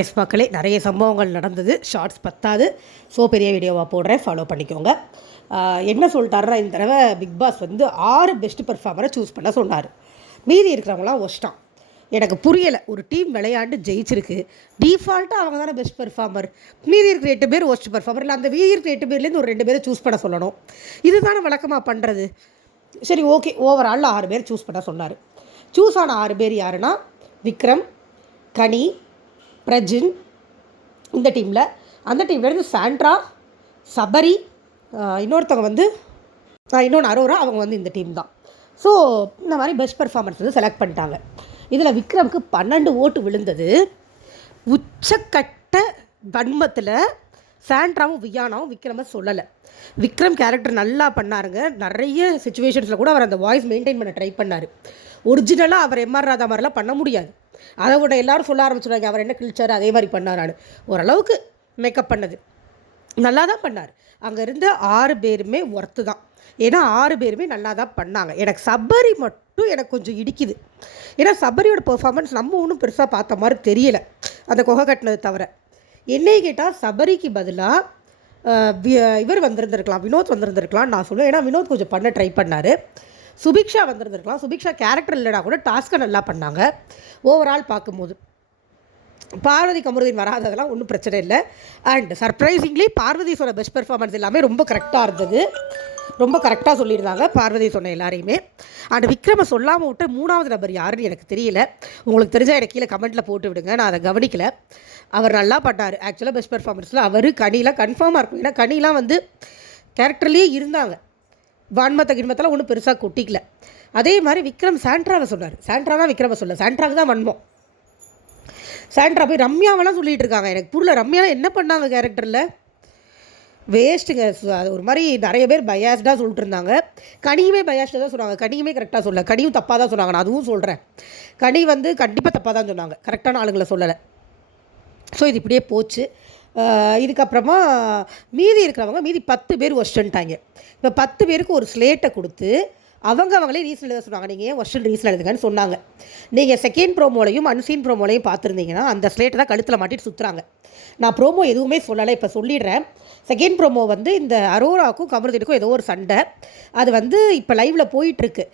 S மக்களே, நிறைய சம்பவங்கள் நடந்தது. ஷார்ட்ஸ் பத்தாது, ஸோ பெரிய வீடியோவாக போடுறேன், ஃபாலோ பண்ணிக்கோங்க. என்ன சொல்லிட்டாருன்னா, இந்த தடவை பிக் பாஸ் வந்து 6 பெஸ்ட் பெர்ஃபார்மரை சூஸ் பண்ண சொன்னார். மீதி இருக்கிறவங்களாம் ஒஸ்ட்டான். எனக்கு புரியலை. ஒரு டீம் விளையாண்டு ஜெயிச்சிருக்கு, டிஃபால்ட்டாக அவங்க தானே பெஸ்ட் பெர்ஃபார்மர். மீதி இருக்கிற 8 பேர் ஒஸ்ட் பெர்ஃபார்மர். இல்லை, அந்த மீதி இருக்கிற 8 பேர்லேருந்து ஒரு 2 பேரை சூஸ் பண்ண சொல்லணும். இதுதானே வழக்கமாக பண்ணுறது. சரி, ஓகே, ஓவராலில் 6 பேர் சூஸ் பண்ண சொன்னார். சூஸ் ஆன 6 பேர் யாருன்னா, விக்ரம், கனி, பிரஜின் இந்த டீமில். அந்த டீம்லேருந்து சாண்ட்ரா, சபரி, இன்னொருத்தவங்க வந்து இன்னொன்று அரோரா, அவங்க வந்து இந்த டீம் தான். ஸோ இந்த மாதிரி பெஸ்ட் பர்ஃபார்மன்ஸ் வந்து செலக்ட் பண்ணிட்டாங்க. இதில் விக்ரமுக்கு 12 ஓட்டு விழுந்தது. உச்சக்கட்ட வன்மத்தில் சாண்ட்ராவும் வியானாவும் விக்ரமை சொல்லலை. விக்ரம் கேரக்டர் நல்லா பண்ணாருங்க. நிறைய சுச்சுவேஷன்ஸில் கூட அவர் அந்த வாய்ஸ் மெயின்டைன் பண்ண ட்ரை பண்ணார். ஒரிஜினலாக அவர் எம்ஆர் ராதா மாதிரிலாம் பண்ண முடியாது. அதை விட எல்லோரும் சொல்ல ஆரம்பிச்சுடுவாங்க, அவர் என்ன கிழிச்சார் அதே மாதிரி பண்ணாரான்னு. ஓரளவுக்கு மேக்கப் பண்ணது நல்லா தான் பண்ணார். அங்கே இருந்த 6 பேருமே ஒர்த்து தான். ஏன்னா 6 பேருமே நல்லா தான் பண்ணாங்க. எனக்கு சபரி மட்டும் எனக்கு கொஞ்சம் இடிக்குது. ஏன்னா சபரியோட பெர்ஃபார்மன்ஸ் நம்ம ஒன்றும் பெருசாக பார்த்த மாதிரி தெரியலை, அந்த குகை கட்டினது தவிர. என்னையை கேட்டால் சபரிக்கு பதிலாக இவர் வந்திருந்திருக்கலாம், வினோத் வந்திருந்திருக்கலாம்னு நான் சொல்லுவேன். ஏன்னா வினோத் கொஞ்சம் பண்ண ட்ரை பண்ணார். சுபிக்ஷா வந்திருந்திருக்கலாம். சுபிக்ஷா கேரக்டர் இல்லைனா கூட டாஸ்க்கை நல்லா பண்ணாங்க. ஓவரால் பார்க்கும்போது பார்வதி கமருதீன் வராததெல்லாம் ஒன்றும் பிரச்சனை இல்லை. அண்ட் சர்ப்ரைசிங்லி பார்வதி சொன்ன பெஸ்ட் பெர்ஃபார்மன்ஸ் எல்லாமே ரொம்ப கரெக்டாக இருந்தது. ரொம்ப கரெக்டாக சொல்லியிருந்தாங்க பார்வதி சொன்ன எல்லாரையுமே. அண்ட் விக்ரமை சொல்லாமல் விட்டு 3வது நபர் யாருன்னு எனக்கு தெரியல. உங்களுக்கு தெரிஞ்சால் எனக்கு கீழே கமெண்ட்டில் போட்டு விடுங்க, நான் அதை கவனிக்கலை. அவர் நல்லா பண்ணார். ஆக்சுவலாக பெஸ்ட் பெர்ஃபார்மன்ஸில் அவர் கனிலாம் கன்ஃபார்மாக இருக்கும். ஏன்னா கனிலாம் வந்து கேரக்டர்லேயே இருந்தாங்க. வான்மத்த கிண்மத்தெல்லாம் ஒன்றும் பெருசாக கொட்டிக்கல. அதே மாதிரி விக்ரம் சாண்ட்ராவை சொன்னார். சாண்ட்ரா தான் விக்ரமை சொல்ல, சாண்ட்ராவுக்கு தான் வன்மம். சாண்ட்ரா போய் ரம்யாவெல்லாம் சொல்லிகிட்டு இருக்காங்க. எனக்கு புரியல, ரம்யாலாம் என்ன பண்ணாங்க கேரக்டரில்? வேஸ்ட்டுங்க. அது ஒரு மாதிரி நிறைய பேர் பயாஸ்டாக சொல்லிட்டு இருந்தாங்க. கனியுமே பயாஸ்டாக தான் சொன்னாங்க. கனியுமே கரெக்டாக சொல்ல, கனியும் தப்பாக தான் சொன்னாங்க. நான் அதுவும் சொல்கிறேன். கனி வந்து கண்டிப்பாக தப்பாக தான் சொன்னாங்க, கரெக்டான ஆளுங்களை சொல்லலை. ஸோ இது இப்படியே போச்சு. இதுக்கப்புறமா மீதி இருக்கிறவங்க மீதி 10 பேர் ஒஸ்டன்ட்டாங்க. இப்போ 10 பேருக்கு ஒரு ஸ்லேட்டை கொடுத்து அவங்களே ரீசன் எழுத சொன்னாங்க. நீங்கள் ஏன் ஒஸ்டன் ரீசன் எழுதுங்கன்னு சொன்னாங்க. நீங்கள் செகண்ட் ப்ரோமோலையும் அன்சீன் ப்ரோமோலையும் பார்த்துருந்தீங்கன்னா அந்த ஸ்லேட்டை தான் கழுத்தில் மாட்டிட்டு சுற்றுறாங்க. நான் ப்ரோமோ எதுவுமே சொல்லலை, இப்போ சொல்லிடுறேன். செகண்ட் ப்ரோமோ வந்து இந்த அரோராவுக்கும் கமருதீனுக்கும் ஏதோ ஒரு சண்டை. அது வந்து இப்போ லைவில் போயிட்டுருக்கு.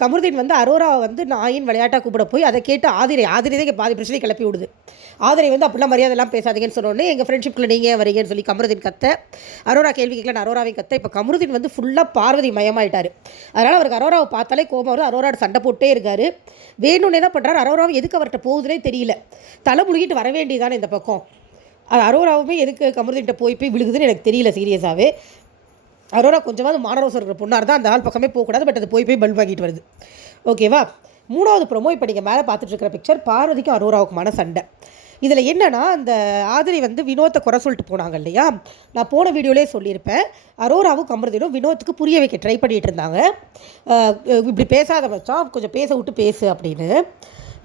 கமருதீன் வந்து அரோராவை வந்து நாயின் விளையாட்டாக கூப்பிட போய் அதை கேட்டு ஆதிரை தான் பாதி பிரச்சனை கிளப்பி விடுது. ஆதிரை வந்து அப்படிலாம் மரியாதைலாம் பேசாதீங்கன்னு சொன்னோடனே எங்கள் ஃப்ரெண்ட்ஷிப்பில் நீங்கள் வரீங்கன்னு சொல்லி கமருதீன் கத்த, அரோரா கேள்வி கேட்கல, அரோராவையும் கத்த. இப்போ கமருதீன் வந்து ஃபுல்லாக பார்வதி மயமாயிட்டார். அதனால் அவருக்கு அரோராவை பார்த்தாலே கோபம் வரும். அரோராவோட சண்டை போட்டே இருக்கார். வேணும்னே தான் பண்ணுறாரு. அரோராவை எதுக்கு அவர்கிட்ட போகுதுன்னே தெரியல. தலை முழுகிட்டு வர வேண்டியதானே இந்த பக்கம். அது அரோராவுமே எதுக்கு கமருதீன்கிட்ட போய் விழுகுதுன்னு எனக்கு தெரியல சீரியஸாகவே. அரோரா கொஞ்சமாவது மானரோசம் இருக்கிற பொண்ணாக இருந்தால் அந்த ஆள் பக்கமே போகக்கூடாது. பட் அது போய் பல்ப் வாங்கிட்டு வருது. ஓகேவா? 3வது ப்ரோமோ இப்போ நீங்கள் மேலே பார்த்துட்ருக்கிற பிக்சர் பார்வதிக்கும் அரோராவுக்குமான சண்டை. இதில் என்னென்னா, அந்த ஆதிரி வந்து வினோத்தை குறை சொல்லிட்டு போனாங்க இல்லையா? நான் போன வீடியோலேயே சொல்லியிருப்பேன். அரோராவும் கமருதீனும் வினோத்துக்கு புரிய வைக்க ட்ரை பண்ணிகிட்டு இருந்தாங்க. இப்படி பேசாத வச்சா கொஞ்சம் பேச விட்டு பேசு அப்படின்னு.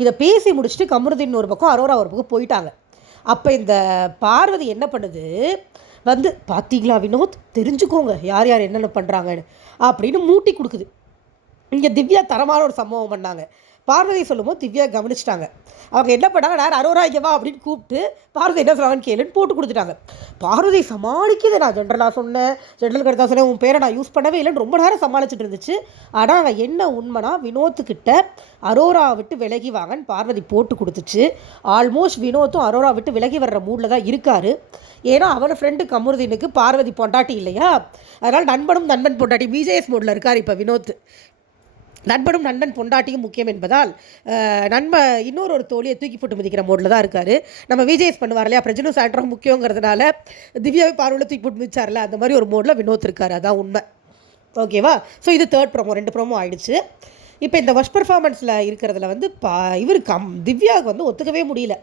இதை பேசி முடிச்சுட்டு கமருதீன் ஒரு பக்கம், அரோரா ஒரு பக்கம் போயிட்டாங்க. அப்போ இந்த பார்வதி என்ன பண்ணுது, வந்து பார்த்தீங்களா வினோத், தெரிஞ்சுக்கோங்க யார் யார் என்னென்ன பண்ணுறாங்கன்னு அப்படின்னு மூட்டி கொடுக்குது. இங்கே திவ்யா தரமான ஒரு சம்பவம் பண்ணாங்க. பார்வதி சொல்லும்போது திவ்யா கவனிச்சிட்டாங்க. அவங்க என்ன பண்ணாங்க, நான் அரோரா இங்கே வா அப்படின்னு கூப்பிட்டு பார்வதி என்ன சொல்கிறாங்கன்னு கேளுன்னு போட்டு கொடுத்துட்டாங்க. பார்வதி சமாளிக்குது. நான் ஜென்ரலாக சொன்னேன், ஜென்ரல் கருத்தாக சொன்னேன், உன் பேரை நான் யூஸ் பண்ணவே இல்லைன்னு ரொம்ப நேரம் சமாளிச்சுட்டு இருந்துச்சு. ஆனால் அவன் என்ன உண்மைனா, வினோத்துக்கிட்ட அரோரா விட்டு விலகி வாங்கன்னு பார்வதி போட்டு கொடுத்துச்சு. ஆல்மோஸ்ட் வினோத்தும் அரோரா விட்டு விலகி வர்ற மூடில் தான் இருக்கார். ஏன்னா அவன் ஃப்ரெண்டு கமருதீனுக்கு பார்வதி பொண்டாட்டி இல்லையா? அதனால் நண்பன் பொண்டாட்டி பிஜேஎஸ் மோடில் இருக்கார் இப்போ வினோத். நண்பனும் நண்பன் பொண்டாட்டியும் முக்கியம் என்பதால் இன்னொரு தோழியை தூக்கி போட்டு மிதிக்கிற மோடில் தான் இருக்கார். நம்ம விஜேஎஸ் பண்ணுவார் இல்லையா, பிரஜனும் சாண்ட்ரும் முக்கியங்கிறதுனால திவ்யாவை பார்வையில் தூக்கி போட்டு மிதிச்சார்ல, அந்த மாதிரி ஒரு மோடில் வினோத் இருக்கார். அதான் உண்மை. ஓகேவா? ஸோ இது 3rd ப்ரோமோ. 2 ப்ரோமோ ஆகிடுச்சு. இப்போ இந்த ஒர்ஸ்ட் பர்ஃபார்மன்ஸில் இருக்கிறதுல வந்து திவ்யாவுக்கு வந்து ஒத்துக்கவே முடியல.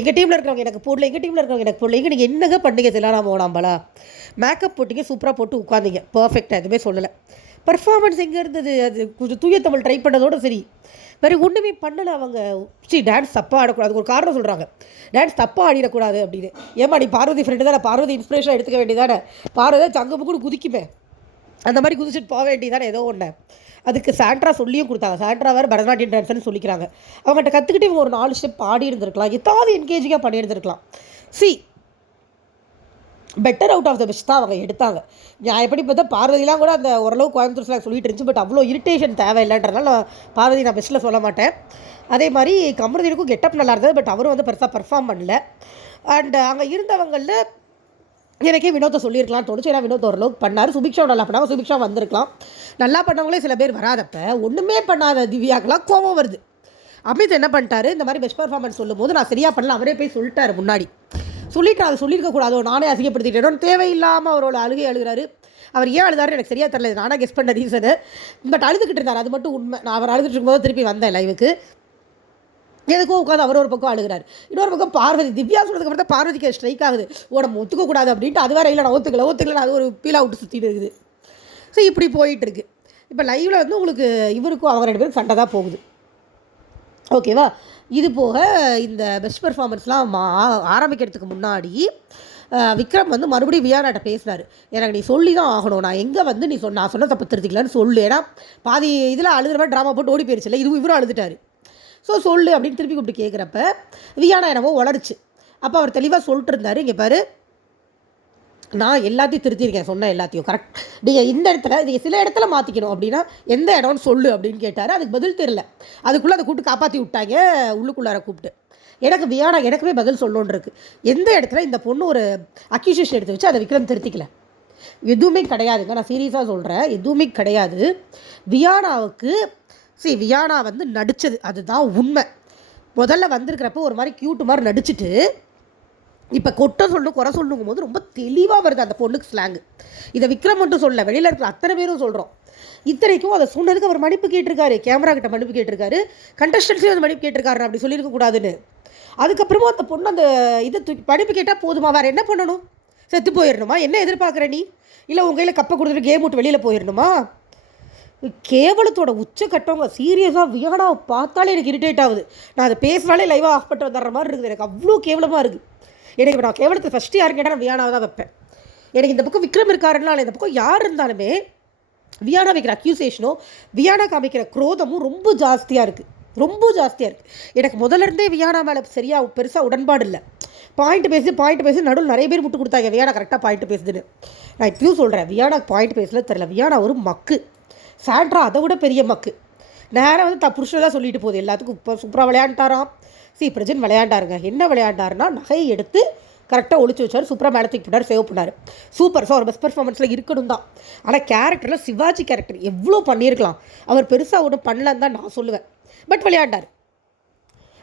எங்கள் டீமில் இருக்கிறவங்க எனக்கு போடல, எங்கள் டீமில் இருக்கிறவங்க எனக்கு போடல. நீங்கள் என்னங்க பண்ணீங்க தெரியலாம் போனாம்பலா? மேக்கப் போட்டிங்க, சூப்பராக போட்டு உட்காந்திங்க, பர்ஃபெக்டாக, எதுவுமே சொல்லலை. பர்ஃபார்மன்ஸ் எங்கே இருந்தது? அது கொஞ்சம் தூய தமிழ் ட்ரை பண்ணதோடு சரி, வேறு ஒன்றுமே பண்ணலை. அவங்க டான்ஸ் தப்பாக ஆடக்கூடாது, ஒரு காரணம் சொல்கிறாங்க, டான்ஸ் தப்பாக ஆடிடக்கூடாது அப்படின்னு. ஏமா நீ பார்வதி ஃப்ரெண்டு தானே, பார்வதி இன்ஸ்பிரேஷனாக எடுத்துக்க வேண்டியதானே? பார்வதி சங்கப்பு கூட குதிக்குமே, அந்த மாதிரி குதிச்சுட்டு போக வேண்டியதானே ஏதோ ஒன்று. அதுக்கு சாண்ட்ரா சொல்லியும் கொடுத்தாங்க. சாண்ட்ரா வேறு பரதநாட்டியம் டான்ஸ்னு சொல்லிக்கிறாங்க. அவங்ககிட்ட கற்றுக்கிட்டு இவங்க ஒரு 4 ஸ்டெப் ஆடி இருந்திருக்கலாம், ஏதாவது என்கேஜிங்காக பண்ணியிருந்திருக்கலாம். Better out of the best தான் அவங்க எடுத்தாங்க. நான் எப்படி பார்த்தா பார்வதிலாம் கூட அந்த ஓரளவு கோயம்புத்தூர் சொல்லிட்டு இருந்துச்சு. பட் அவ்வளோ இரிட்டேஷன் தேவையில்லைன்றதுனால பார்வதி நான் பெஸ்ட்டில் சொல்ல மாட்டேன். அதே மாதிரி கமருதீனுக்கும் கெட்டப் நல்லா இருந்தது. பட் அவரும் வந்து பெருசாக பர்ஃபார்ம் பண்ணல. அண்ட் அங்கே இருந்தவங்களில் எனக்கே வினோத்தை சொல்லியிருக்கலாம்னு தோணுச்சு. ஏன்னா வினோத் ஓரளவுக்கு பண்ணார். சுபிக்ஷா நல்லா பண்ணாங்க. சுபிக்ஷா வந்திருக்கலாம். நல்லா பண்ணவங்களே சில பேர் வராதப்ப ஒன்றுமே பண்ணாத திவ்யாக்கெல்லாம் கோபம் வருது. அமித் என்ன பண்ணிட்டாரு, இந்த மாதிரி பெஸ்ட் பர்ஃபார்மன்ஸ் சொல்லும் போது நான் சரியாக பண்ணல, அவரே போய் சொல்லிட்டாரு. முன்னாடி சொல்லிட்டு அதை சொல்லியிருக்கக்கூடாதோ, நானே அசிங்கப்படுத்திட்டேன், தேவையில்லாமல் அவரோட அழுகிறாரு. அவர் ஏன் அழுதாருன்னு எனக்கு சரியாக தெரியல. நானாக கெஸ் பண்ண ரீசனு. பட் அழுதுகிட்டு இருந்தார், அது மட்டும் உண்மை. நான் அவர் அழுதுட்டு இருக்கும்போது திருப்பி வந்தேன் லைவுக்கு. எதுக்கும் உட்காந்து அவர் ஒரு பக்கம் அழுகிறார். இன்னொரு பக்கம் பார்வதி, திவ்யா சொல்கிறதுக்கு அப்புறம் தான் பார்வதிக்கு ஸ்ட்ரைக் ஆகுது, நம்ம ஒத்துக்கக்கூடாது அப்படின்ட்டு. அது வேறு இல்லை, நான் ஒத்துக்கல அது ஒரு பீல் அவுட்டு சுற்றிட்டு இருக்குது. ஸோ இப்படி போயிட்டுருக்கு. இப்போ லைவில் வந்து உங்களுக்கு இவருக்கும் அவங்க 2 பேரும் சண்டை தான் போகுது. ஓகேவா? இது போக இந்த பெஸ்ட் பெர்ஃபார்மன்ஸ்லாம் ஆரம்பிக்கிறதுக்கு முன்னாடி விக்ரம் வந்து மறுபடியும் வியானாட்ட பேசினார். எனக்கு நீ சொல்லி தான் ஆகணும், நான் எங்கே வந்து நான் சொன்ன தப்பு திருத்திக்கலான்னு சொல்லு. ஏன்னா பாதி இதில் அழுதுற மாதிரி ட்ராமா போட்டு ஓடி போயிடுச்சுல்ல, இவரும் அழுதுட்டார். ஸோ சொல்லு அப்படின்னு திருப்பி கூப்பிட்டு கேட்குறப்ப வியானா என்னவோ உளருச்சு. அப்போ அவர் தெளிவாக சொல்லிட்டு இருந்தார், இங்கே பாரு, நான் எல்லாத்தையும் திருத்திருக்கேன், சொன்னேன் எல்லாத்தையும் கரெக்ட். நீங்கள் இந்த இடத்துல நீங்கள் சில இடத்துல மாற்றிக்கணும் அப்படின்னா எந்த இடம்னு சொல்லு அப்படின்னு கேட்டார். அதுக்கு பதில் தெரியல. அதுக்குள்ளே அதை கூப்பிட்டு காப்பாற்றி விட்டாங்க உள்ளுக்குள்ளார கூப்பிட்டு. எனக்குமே பதில் சொல்லணுன்னு இருக்குது. எந்த இடத்துல இந்த பொண்ணு ஒரு அக்யூசேஷன் எடுத்து வச்சு அதை விக்ரம் திருத்திக்கல, எதுவுமே கிடையாதுங்க. நான் சீரியஸாக சொல்கிறேன், எதுவுமே கிடையாது. வியானாவுக்கு வியானா வந்து நடித்தது அதுதான் உண்மை. முதல்ல வந்திருக்கிறப்போ ஒரு மாதிரி க்யூட்டு மாதிரி நடிச்சுட்டு இப்போ குறை சொல்லணுங்கும் போது ரொம்ப தெளிவாக வருது அந்த பொண்ணுக்கு ஸ்லாங்கு. இதை விக்ரம் மட்டும் சொல்ல, வெளியில் இருக்கிற அத்தனை பேரும் சொல்கிறோம். இத்தனைக்கும் அதை சொன்னதுக்கு அவர் மன்னிப்பு கேட்டிருக்காரு, கேமரா கிட்ட மன்னிப்பு கேட்டிருக்காரு, கண்டஸ்டன்ஸையும் வந்து மன்னிப்பு கேட்டிருக்காரு. அப்படி சொல்லியிருக்கக்கூடாதுன்னு. அதுக்கப்புறமா அந்த பொண்ணு அந்த இதை மன்னிப்பு கேட்டால் போதுமா, வேறு என்ன பண்ணணும்? செத்து போயிடணுமா? என்ன எதிர்பார்க்குற நீ? இல்லை உங்கள் கையில் கப்பை கொடுத்துட்டு கேம் விட்டு வெளியில் போயிடணுமா? கேவலத்தோட உச்சக்கட்டவங்க. சீரியஸாக வியானாவை பார்த்தாலே எனக்கு இரிட்டேட் ஆகுது. நான் அதை பேசினாலே லைவாக ஆஃப் பண்ணிட்டு வந்துடுற மாதிரி இருக்குது. எனக்கு அவ்வளோ கேவலமாக இருக்குது. எனக்கு நான் கேவலத்தை ஃபஸ்ட்டு யார் கேட்டால் நான் வியானாவை தான் வைப்பேன். எனக்கு இந்த பக்கம் விக்ரம் இருக்காருனால இந்த பக்கம் யார் இருந்தாலுமே வியானா வைக்கிற அக்யூசேஷனோ வியானா காமிக்கிற குரோதமும் ரொம்ப ஜாஸ்தியாக இருக்குது. எனக்கு முதல்ல இருந்தே வியானா மேலே சரியாக பெருசாக உடன்பாடு இல்லை. பாயிண்ட் பேசி நடுவில் நிறைய பேர் விட்டு கொடுத்தாங்க வியானா கரெக்டாக பாயிண்ட் பேசுதுன்னு. நான் இப்பயும் சொல்கிறேன், வியானா பாயிண்ட் பேசல தெரில. வியானா ஒரு மக்கு. சாண்ட்ரா அதை விட பெரிய மக்கு. நேரம் வந்து புருஷன் தான் சொல்லிட்டு போகுது எல்லாத்துக்கும். இப்போ சூப்பராக விளையாண்டாராம். பிரஜன் விளையாண்டாருங்க. என்ன விளையாண்டாருன்னா நகையை எடுத்து கரெக்டாக ஒழிச்சு வச்சார். சூப்பராக மேலே தூக்கி போட்டார், சேவ் பண்ணார். சூப்பர். ஸோ அவர் பெஸ்ட் பர்ஃபார்மன்ஸில் இருக்கணும் தான். ஆனால் கேரக்டரில் சிவாஜி கேரக்டர் எவ்வளோ பண்ணியிருக்கலாம். அவர் பெருசாக ஒன்றும் பண்ணலன்னு தான் நான் சொல்லுவேன். பட் விளையாண்டார்.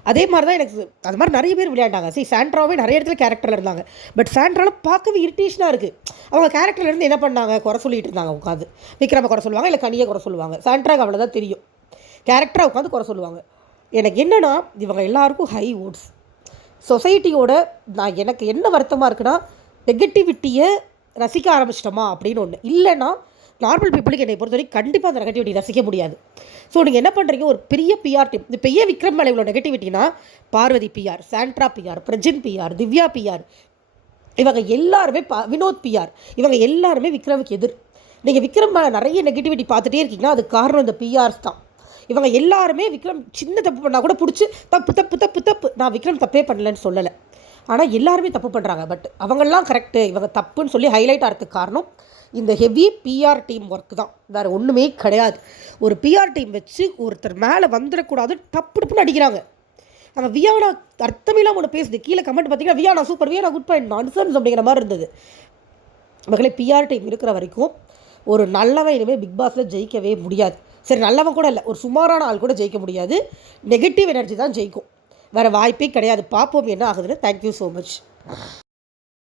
அதே மாதிரி தான் எனக்கு அது மாதிரி நிறைய பேர் விளையாண்டாங்க. சாண்ட்ராவே நிறைய இடத்துல கேரக்டரில் இருந்தாங்க. பட் சாண்ட்ராவில் பார்க்கவே இரிட்டேஷனாக இருக்குது. அவங்க கேரக்டர்லேருந்து என்ன பண்ணாங்க, குறை சொல்லிட்டு இருந்தாங்க. உட்காந்து விக்ரம குறை சொல்லுவாங்க, இல்லை கனியை குறை சொல்லுவாங்க. சாண்ட்ராக்கு அவ்வளோதான் தெரியும். கேரக்டராக உட்காந்து குறை சொல்லுவாங்க. எனக்கு என்னென்னா இவங்க எல்லாருக்கும் ஹை ஓட்ஸ். சொசைட்டியோட எனக்கு என்ன வருத்தமாக இருக்குன்னா நெகட்டிவிட்டியை ரசிக்க ஆரம்பிச்சிட்டோமா அப்படின்னு ஒன்று. இல்லைன்னா நார்மல் பீப்புளுக்கு என்னை பொறுத்த வரைக்கும் கண்டிப்பாக அந்த நெகட்டிவிட்டி ரசிக்க முடியாது. ஸோ நீங்கள் என்ன பண்ணுறீங்க, ஒரு பெரிய பிஆர் டீம். இந்த பெரிய விக்ரம் மேலே இவ்வளோ நெகட்டிவிட்டினா Parvathy PR, Sandra PR, Prajin PR, Divya PR, இவங்க எல்லாருமே வினோத் பிஆர், இவங்க எல்லாருமே விக்ரமுக்கு எதிர். நீங்கள் விக்ரம் மேலே நிறைய நெகட்டிவிட்டி பார்த்துட்டே இருக்கீங்கன்னா அதுக்கு காரணம் இந்த பிஆர்ஸ் தான். இவங்க எல்லாருமே விக்ரம் சின்ன தப்பு பண்ணால் கூட பிடிச்சி தப்பு. நான் விக்ரம் தப்பே பண்ணலன்னு சொல்லலை. ஆனால் எல்லாருமே தப்பு பண்ணுறாங்க. பட் அவங்கெல்லாம் கரெக்டு, இவங்க தப்புன்னு சொல்லி ஹைலைட் ஆகிறதுக்கு காரணம் இந்த ஹெவி பிஆர் டீம் ஒர்க் தான். வேறு ஒன்றுமே கிடையாது. ஒரு பிஆர் டீம் வச்சு ஒருத்தர் மேலே வந்துடக்கூடாது டப்புன்னு அடிக்கிறாங்க. நம்ம வியானா அர்த்தமெல்லாம் ஒன்று பேசுது. கீழே கமெண்ட் பார்த்தீங்கன்னா Viana super, Viana good point, nonsense அப்படிங்கிற மாதிரி இருந்தது. மகளே, பிஆர் டீம் இருக்கிற வரைக்கும் ஒரு நல்லவன் இனிமேல் பிக் பாஸில் ஜெயிக்கவே முடியாது. சரி, நல்லவன் கூட இல்லை, ஒரு சுமாரான ஆள் கூட ஜெயிக்க முடியாது. நெகட்டிவ் எனர்ஜி தான் ஜெயிக்கும். வேறு வாய்ப்பே கிடையாது. பார்ப்போம் என்ன ஆகுதுன்னு. Thank you so much.